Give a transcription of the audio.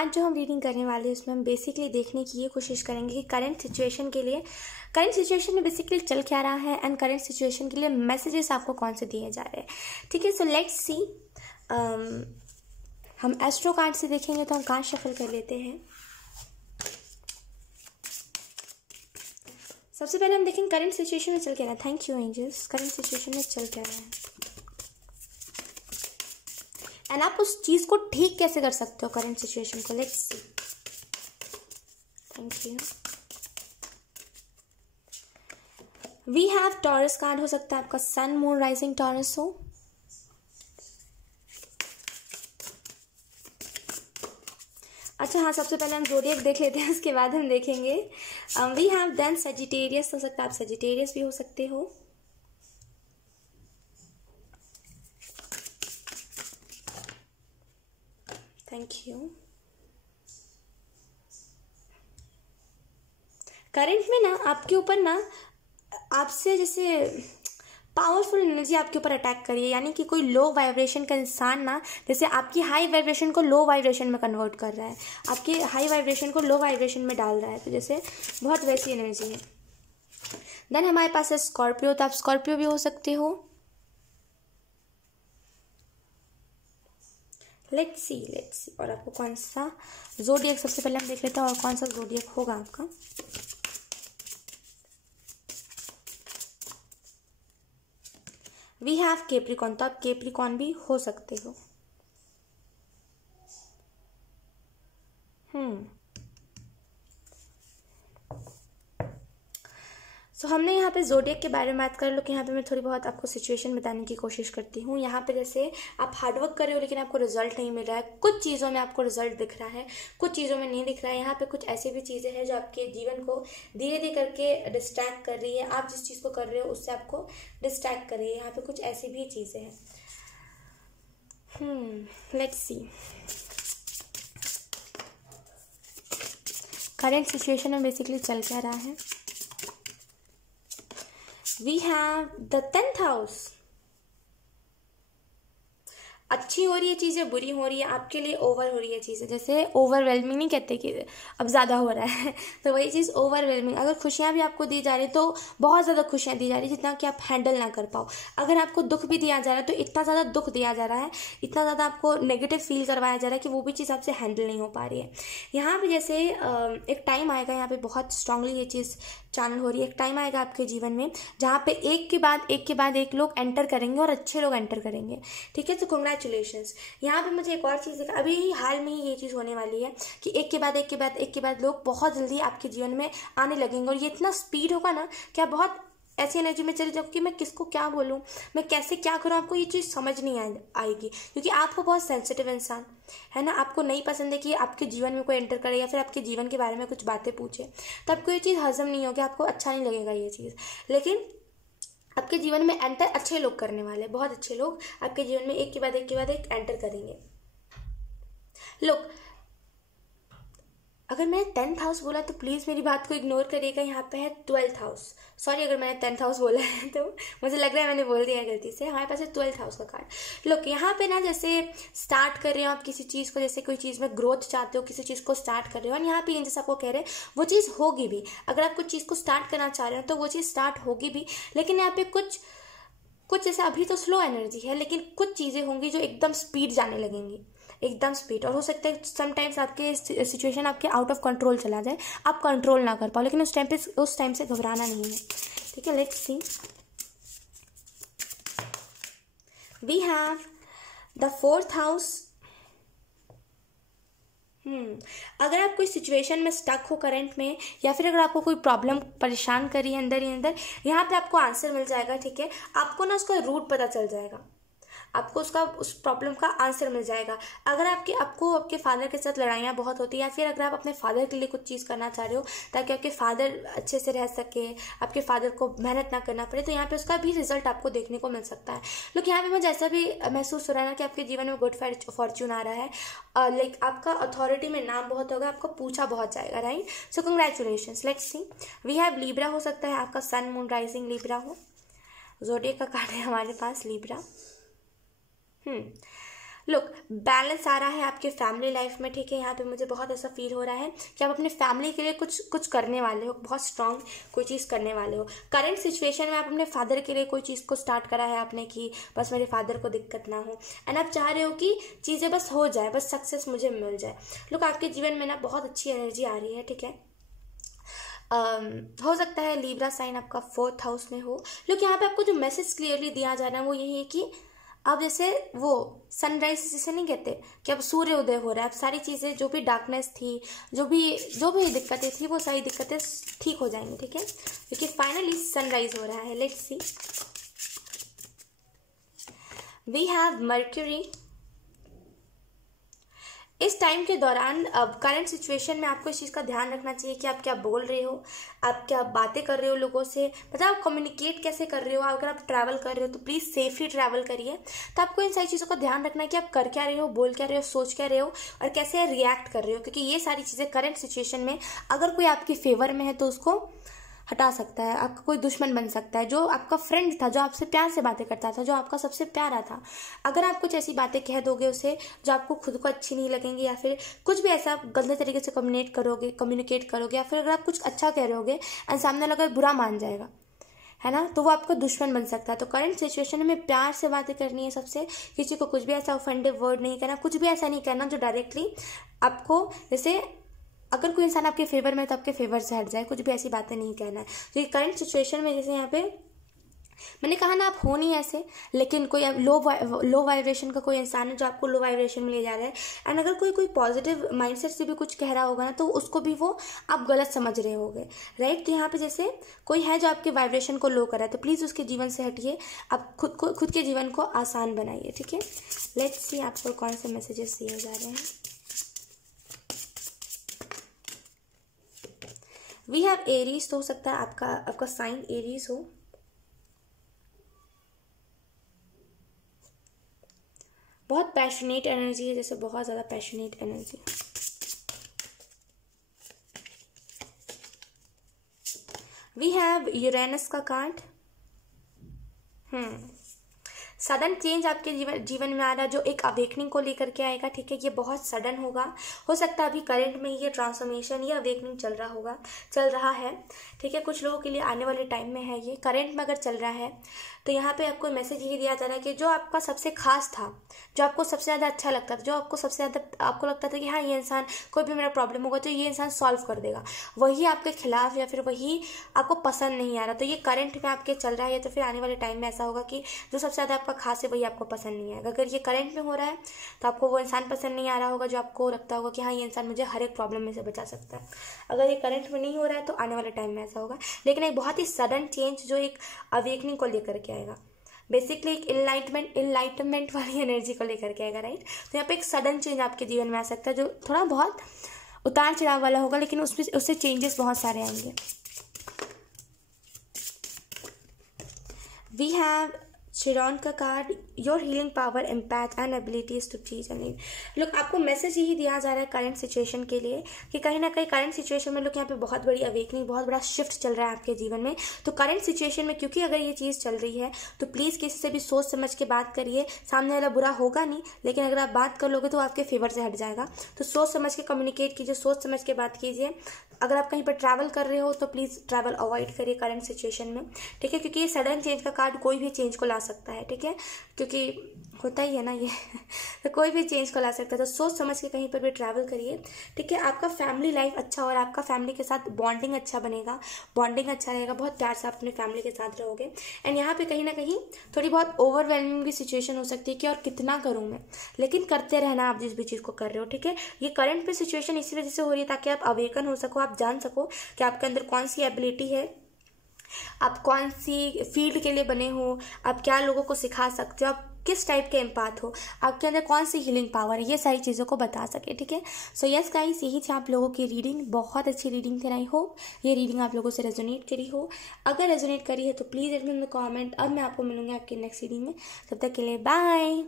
आज जो हम रीडिंग करने वाले हैं उसमें हम बेसिकली देखने की ये कोशिश करेंगे कि करंट सिचुएशन में बेसिकली चल क्या रहा है एंड करंट सिचुएशन के लिए मैसेजेस आपको कौन से दिए जा रहे हैं। ठीक है, सो लेट्स सी। हम एस्ट्रो कार्ड से देखेंगे तो हम कार्ड शफल कर लेते हैं। सबसे पहले हम देखेंगे करंट सिचुएशन में चल क्या रहा है। Thank you angels. Current situation में चल क्या रहा है एंड आप उस चीज को ठीक कैसे कर सकते हो करंट सिचुएशन को। Let's see. Thank you. We have Taurus card. हो सकता है आपका सन मून राइजिंग टॉरस हो। अच्छा हाँ, सबसे पहले हम ज़ोडिएक देख लेते हैं, उसके बाद हम देखेंगे। We have then Sagittarius. हो सकता है आप सजिटेरियस भी हो सकते हो। Thank you. करंट में ना आपके ऊपर ना आपसे जैसे पावरफुल एनर्जी आपके ऊपर अटैक करिए, यानी कि कोई लो वाइब्रेशन का इंसान ना जैसे आपकी हाई वाइब्रेशन को लो वाइब्रेशन में कन्वर्ट कर रहा है, आपके हाई वाइब्रेशन को लो वाइब्रेशन में डाल रहा है, तो जैसे बहुत वैसी एनर्जी है। देन हमारे पास है स्कॉर्पियो। तो आप स्कॉर्पियो भी हो सकते हो। लेट्स सी और आपको कौन सा ज़ोडिएक सबसे पहले हम देख लेते हैं और कौन सा ज़ोडिएक होगा आपका। We have Capricorn. तो आप कैप्रिकॉर्न भी हो सकते हो। सो हमने यहाँ पे ज़ोडिएक के बारे में बात कर लो कि यहाँ पे मैं थोड़ी बहुत आपको सिचुएशन बताने की कोशिश करती हूँ। यहाँ पे जैसे आप हार्डवर्क कर रहे हो लेकिन आपको रिजल्ट नहीं मिल रहा है। कुछ चीज़ों में आपको रिजल्ट दिख रहा है, कुछ चीज़ों में नहीं दिख रहा है। यहाँ पे कुछ ऐसी भी चीज़ें हैं जो आपके जीवन को धीरे धीरे करके डिस्ट्रैक्ट कर रही है। आप जिस चीज़ को कर रहे हो उससे आपको डिस्ट्रैक्ट कर रही है। यहाँ पे कुछ ऐसी भी चीज़ें हैं। Let's see. करेंट सिचुएशन में बेसिकली चल क्या रहा है। We have the 10th house। अच्छी हो रही है चीज़ें, बुरी हो रही है, आपके लिए ओवर हो रही है चीज़ें। जैसे ओवरवेलमिंग नहीं कहते कि अब ज़्यादा हो रहा है तो वही चीज़ ओवरवेलमिंग। अगर खुशियाँ भी आपको दी जा रही तो बहुत ज़्यादा खुशियाँ दी जा रही जितना कि आप हैंडल ना कर पाओ। अगर आपको दुख भी दिया जा रहा है तो इतना ज़्यादा दुख दिया जा रहा है, इतना ज़्यादा आपको नेगेटिव फील करवाया जा रहा है कि वो भी चीज़ आपसे हैंडल नहीं हो पा रही है। यहाँ पर जैसे एक टाइम आएगा, यहाँ पर बहुत स्ट्रांगली ये चीज़ चैनल हो रही है। एक टाइम आएगा आपके जीवन में जहाँ पे एक के बाद एक लोग एंटर करेंगे और अच्छे लोग एंटर करेंगे। ठीक है, तो कांग्रेचुलेशंस। यहाँ पे मुझे एक और चीज़ देखा, अभी हाल में ही ये चीज़ होने वाली है कि एक के बाद लोग बहुत जल्दी आपके जीवन में आने लगेंगे और ये इतना स्पीड होगा ना कि आप बहुत ऐसी एनर्जी में चले जाओ कि मैं किसको क्या बोलूँ, मैं कैसे क्या करूँ, आपको ये चीज़ समझ नहीं आएगी क्योंकि आपको बहुत सेंसिटिव इंसान है ना। आपको नहीं पसंद है कि आपके जीवन में कोई एंटर करे या फिर आपके जीवन के बारे में कुछ बातें पूछे, तो आपको ये चीज़ हजम नहीं होगी, आपको अच्छा नहीं लगेगा ये चीज़। लेकिन आपके जीवन में एंटर अच्छे लोग करने वाले, बहुत अच्छे लोग आपके जीवन में एक के बाद एक एंटर करेंगे। लोग अगर मैंने 10th हाउस बोला तो प्लीज़ मेरी बात को इग्नोर करिएगा। यहाँ पे है 12th हाउस। सॉरी अगर मैंने 10th हाउस बोला है तो मुझे लग रहा है मैंने बोल दिया गलती से। हमारे पास है 12th हाउस का कार्ड। लोग यहाँ पे ना जैसे स्टार्ट कर रहे हो आप किसी चीज़ को, जैसे कोई चीज़ में ग्रोथ चाहते हो, किसी चीज़ को स्टार्ट कर रहे हो और यहाँ पे जैसे आपको कह रहे हैं वो चीज़ होगी भी। अगर आप कुछ चीज़ को स्टार्ट करना चाह रहे हो तो वो चीज़ स्टार्ट होगी भी, लेकिन यहाँ पे कुछ जैसे अभी तो स्लो एनर्जी है लेकिन कुछ चीज़ें होंगी जो एकदम स्पीड जाने लगेंगी, एकदम स्पीड। और हो सकता है समटाइम्स आपके सिचुएशन आपके आउट ऑफ कंट्रोल चला जाए, आप कंट्रोल ना कर पाओ, लेकिन उस टाइम से घबराना नहीं है। ठीक है, let's see. We have the 4th house. अगर आप कोई सिचुएशन में स्टक हो करंट में या फिर अगर आपको कोई प्रॉब्लम परेशान करी है अंदर ही अंदर, यहाँ पे आपको आंसर मिल जाएगा। ठीक है, आपको ना उसका रूट पता चल जाएगा, आपको उस प्रॉब्लम का आंसर मिल जाएगा। अगर आपको आपके फादर के साथ लड़ाइयाँ बहुत होती है या फिर अगर आप अपने फादर के लिए कुछ चीज़ करना चाह रहे हो ताकि आपके फादर अच्छे से रह सके, आपके फादर को मेहनत ना करना पड़े, तो यहाँ पे उसका भी रिजल्ट आपको देखने को मिल सकता है। लोग यहाँ पे मुझे ऐसा भी महसूस हो रहा है ना कि आपके जीवन में गुड फॉर्च्यून आ रहा है, लाइक आपका अथॉरिटी में नाम बहुत होगा, आपको पूछा बहुत जाएगा। Right, so congratulations. Let's see. We have Libra. हो सकता है आपका सन मून राइजिंग लीब्रा हो। ज़ोडिएक का कार्ड है हमारे पास लीब्रा। लुक, बैलेंस आ रहा है आपके फैमिली लाइफ में, ठीक है। यहाँ पे मुझे बहुत ऐसा फील हो रहा है कि आप अपने फैमिली के लिए कुछ करने वाले हो, बहुत स्ट्रांग कोई चीज़ करने वाले हो। करंट सिचुएशन में आप अपने फादर के लिए कोई चीज़ को स्टार्ट करा है आपने कि बस मेरे फादर को दिक्कत ना हो, एंड आप चाह रहे हो कि चीज़ें बस हो जाए, बस सक्सेस मुझे मिल जाए। लुक, आपके जीवन में ना बहुत अच्छी एनर्जी आ रही है, ठीक है। हो सकता है लीब्रा साइन आपका 4th हाउस में हो। लोग यहाँ पे आपको जो मैसेज क्लियरली दिया जा रहा है वो यही है कि अब जैसे वो सनराइज जिसे नहीं कहते कि अब सूर्य उदय हो रहा है, अब सारी चीज़ें जो भी डार्कनेस थी, जो भी दिक्कतें थी, वो सारी दिक्कतें ठीक हो जाएंगी, ठीक है, क्योंकि फाइनली सनराइज हो रहा है। Let's see, we have Mercury. इस टाइम के दौरान अब करंट सिचुएशन में आपको इस चीज़ का ध्यान रखना चाहिए कि आप क्या बोल रहे हो, आप क्या बातें कर रहे हो लोगों से, मतलब आप कम्युनिकेट कैसे कर रहे हो। अगर आप ट्रैवल कर रहे हो तो प्लीज़ सेफली ट्रैवल करिए। तो आपको इन सारी चीज़ों का ध्यान रखना है कि आप कर क्या रहे हो, बोल क्या रहे हो, सोच क्या रहे हो और कैसे रिएक्ट कर रहे हो, क्योंकि ये सारी चीज़ें करंट सिचुएशन में अगर कोई आपकी फेवर में है तो उसको हटा सकता है, आपका कोई दुश्मन बन सकता है। जो आपका फ्रेंड था, जो आपसे प्यार से बातें करता था, जो आपका सबसे प्यारा था, अगर आप कुछ ऐसी बातें कह दोगे उसे जो आपको खुद को अच्छी नहीं लगेंगी, या फिर कुछ भी ऐसा गंदे तरीके से कम्युनिकेट करोगे, या फिर अगर आप कुछ अच्छा कह रहे होगे एंड सामने वाला अगर बुरा मान जाएगा, है ना, तो वो आपका दुश्मन बन सकता है। तो करंट सिचुएशन में प्यार से बातें करनी है सबसे, किसी को कुछ भी ऐसा ऑफेंडिव वर्ड नहीं कहना, कुछ भी ऐसा नहीं कहना जो डायरेक्टली आपको, जैसे अगर कोई इंसान आपके फेवर में तो आपके फेवर से हट जाए, कुछ भी ऐसी बातें नहीं कहना है। तो ये करंट सिचुएशन में जैसे यहाँ पे मैंने कहा ना, आप हो नहीं ऐसे, लेकिन कोई लो वाइब्रेशन का कोई इंसान है जो आपको लो वाइब्रेशन में ले जा रहा है, एंड अगर कोई पॉजिटिव माइंडसेट से भी कुछ कह रहा होगा ना तो उसको भी वो आप गलत समझ रहे होगे, राइट। तो यहाँ पे जैसे कोई है जो आपके वाइब्रेशन को लो कर रहा है तो प्लीज़ उसके जीवन से हटिए, आप खुद के जीवन को आसान बनाइए, ठीक है। लेट्स सी आपको कौन से मैसेजेस दिए जा रहे हैं। वी हैव एरीज, तो हो सकता है आपका साइन एरीज हो। बहुत पैशनेट एनर्जी है, जैसे बहुत ज़्यादा passionate energy. We have Uranus का कार्ड। सडन चेंज आपके जीवन में आ रहा है जो एक अवेकनिंग को लेकर के आएगा, ठीक है। ये बहुत सडन होगा, हो सकता है अभी करंट में ये ट्रांसफॉर्मेशन या अवेकनिंग चल रहा है, ठीक है। कुछ लोगों के लिए आने वाले टाइम में है ये, करंट में अगर चल रहा है तो यहाँ पे आपको मैसेज ये दिया जा रहा है कि जो आपका सबसे खास था, जो आपको सबसे ज़्यादा अच्छा लगता था, जो आपको सबसे ज़्यादा आपको लगता था कि हाँ ये इंसान, कोई भी मेरा प्रॉब्लम होगा तो ये इंसान सॉल्व कर देगा, वही आपके खिलाफ या फिर वही आपको पसंद नहीं आ रहा। तो ये करंट में आपके चल रहा है, तो फिर आने वाले टाइम में ऐसा होगा कि जो सबसे ज़्यादा आपका खास है वही आपको पसंद नहीं आएगा। अगर ये करंट में हो रहा है तो आपको वो इंसान पसंद नहीं आ रहा होगा जो आपको लगता होगा कि हाँ ये इंसान मुझे हर एक प्रॉब्लम में से बचा सकता है। अगर ये करंट में नहीं हो रहा है तो आने वाले टाइम में ऐसा होगा, लेकिन एक बहुत ही सडन चेंज जो एक अवेकनिंग को लेकर के आएगा, बेसिकली एक इनलाइटमेंट वाली एनर्जी को लेकर के आएगा, राइट। तो यहाँ पे एक सडन चेंज आपके जीवन में आ सकता है जो थोड़ा बहुत उतार चढ़ाव वाला होगा, लेकिन उससे चेंजेस बहुत सारे आएंगे। वी हैव चिरॉन का card, your healing power, impact and abilities to चीज एंड लोग, आपको मैसेज यही दिया जा रहा है करंट सिचुएशन के लिए कि कहीं ना कहीं करंट सिचुएशन में लोग यहाँ पे बहुत बड़ी अवेकनिंग, बहुत बड़ा शिफ्ट चल रहा है आपके जीवन में। तो करंट सिचुएशन में क्योंकि अगर ये चीज़ चल रही है तो प्लीज़ किसी से भी सोच समझ के बात करिए, सामने वाला बुरा होगा नहीं, लेकिन अगर आप बात कर लोगे तो आपके फेवर से हट जाएगा। तो सोच समझ के कम्युनिकेट कीजिए, सोच समझ के बात कीजिए। अगर आप कहीं पर ट्रैवल कर रहे हो तो प्लीज़ ट्रैवल अवॉइड करिए करंट सिचुएशन में, ठीक है, क्योंकि ये सडन चेंज का कार्ड कोई भी चेंज को ला सकता है, ठीक है, क्योंकि होता ही है ना ये तो कोई भी चेंज को ला सकता है। तो सोच समझ के कहीं पर भी ट्रैवल करिए, ठीक है। आपका फैमिली लाइफ अच्छा और आपका फैमिली के साथ बॉन्डिंग अच्छा बनेगा, बॉन्डिंग अच्छा रहेगा, बहुत प्यार से आप अपने फैमिली के साथ रहोगे। एंड यहाँ पे कहीं ना कहीं थोड़ी बहुत ओवरवेलमिंग भी सिचुएशन हो सकती है कि और कितना करूँ मैं, लेकिन करते रहना आप जिस भी चीज़ को कर रहे हो, ठीक है। ये करंट पे सिचुएशन इसी वजह से हो रही है ताकि आप अवेकन हो सको, आप जान सको कि आपके अंदर कौन सी एबिलिटी है, आप कौन सी फील्ड के लिए बने हो, आप क्या लोगों को सिखा सकते हो, आप किस टाइप के एम्पाथ हो, आपके अंदर कौन सी हीलिंग पावर है, ये सारी चीज़ों को बता सके, ठीक है। सो यस गाइस, यही थी आप लोगों की रीडिंग, बहुत अच्छी रीडिंग थी। आई होप ये रीडिंग आप लोगों से रेजोनेट करी हो। अगर रेजोनेट करी है तो please let me in the comment. अब मैं आपको मिलूंगी आपकी नेक्स्ट रीडिंग में, तब तक के लिए बाय।